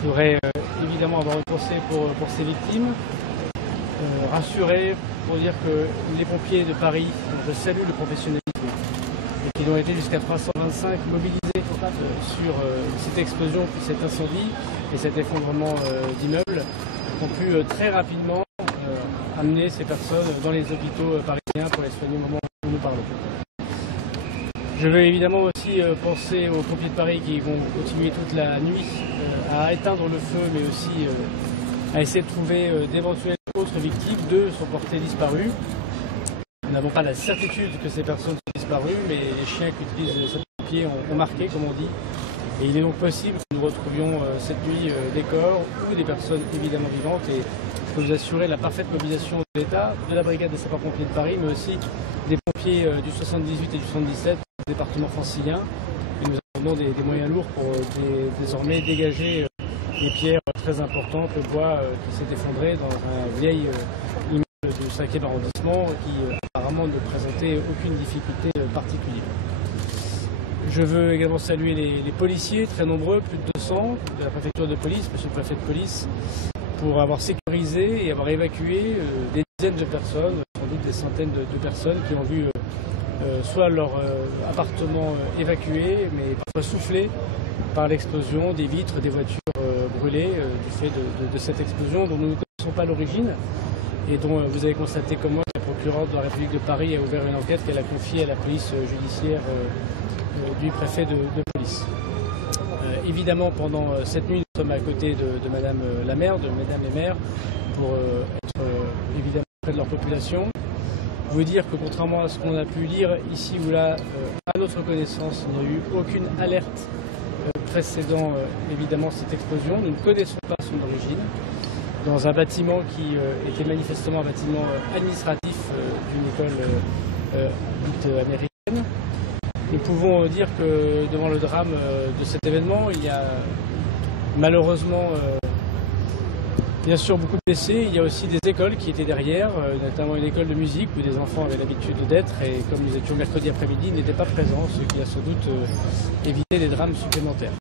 Je voudrais évidemment avoir une pensée pour ces victimes, rassurer pour dire que les pompiers de Paris, je salue le professionnalisme, et qu'ils ont été jusqu'à 325 mobilisés sur cette explosion, puis cet incendie et cet effondrement d'immeubles, ont pu très rapidement amener ces personnes dans les hôpitaux parisiens pour les soigner au moment où nous parlons. Je veux évidemment aussi penser aux pompiers de Paris qui vont continuer toute la nuit à éteindre le feu, mais aussi à essayer de trouver d'éventuelles autres victimes. 2 sont portés disparus. Nous n'avons pas la certitude que ces personnes sont disparues, mais les chiens qui utilisent ces pompiers ont marqué, comme on dit. Et il est donc possible que nous retrouvions cette nuit des corps ou des personnes évidemment vivantes. Et je peux vous assurer la parfaite mobilisation de l'État, de la brigade des sapeurs-pompiers de Paris, mais aussi des pompiers du 78 et du 77, du département francilien. Et nous avons des moyens lourds pour désormais dégager des pierres très importantes, le bois qui s'est effondré dans un vieil immeuble du 5e arrondissement qui apparemment ne présentait aucune difficulté particulière. Je veux également saluer les policiers, très nombreux, plus de 200, de la préfecture de police, monsieur le préfet de police, pour avoir sécurisé et avoir évacué des dizaines de personnes, sans doute des centaines de personnes qui ont vu soit leur appartement évacué, mais parfois soufflé par l'explosion, des vitres, des voitures brûlées du fait de cette explosion dont nous ne connaissons pas l'origine et dont vous avez constaté comme moi que la procureure de la République de Paris a ouvert une enquête qu'elle a confiée à la police judiciaire du préfet de police. Évidemment, pendant cette nuit, nous sommes à côté de Madame la maire, de Mesdames les maires, pour être évidemment près de leur population. Vous dire que contrairement à ce qu'on a pu lire ici ou là, à notre connaissance, il n'y a eu aucune alerte précédant évidemment cette explosion. Nous ne connaissons pas son origine. Dans un bâtiment qui était manifestement un bâtiment administratif d'une école américaine. Nous pouvons dire que devant le drame de cet événement, il y a malheureusement bien sûr beaucoup de blessés. Il y a aussi des écoles qui étaient derrière, notamment une école de musique où des enfants avaient l'habitude d'être et comme nous étions mercredi après-midi, ils n'étaient pas présents, ce qui a sans doute évité des drames supplémentaires.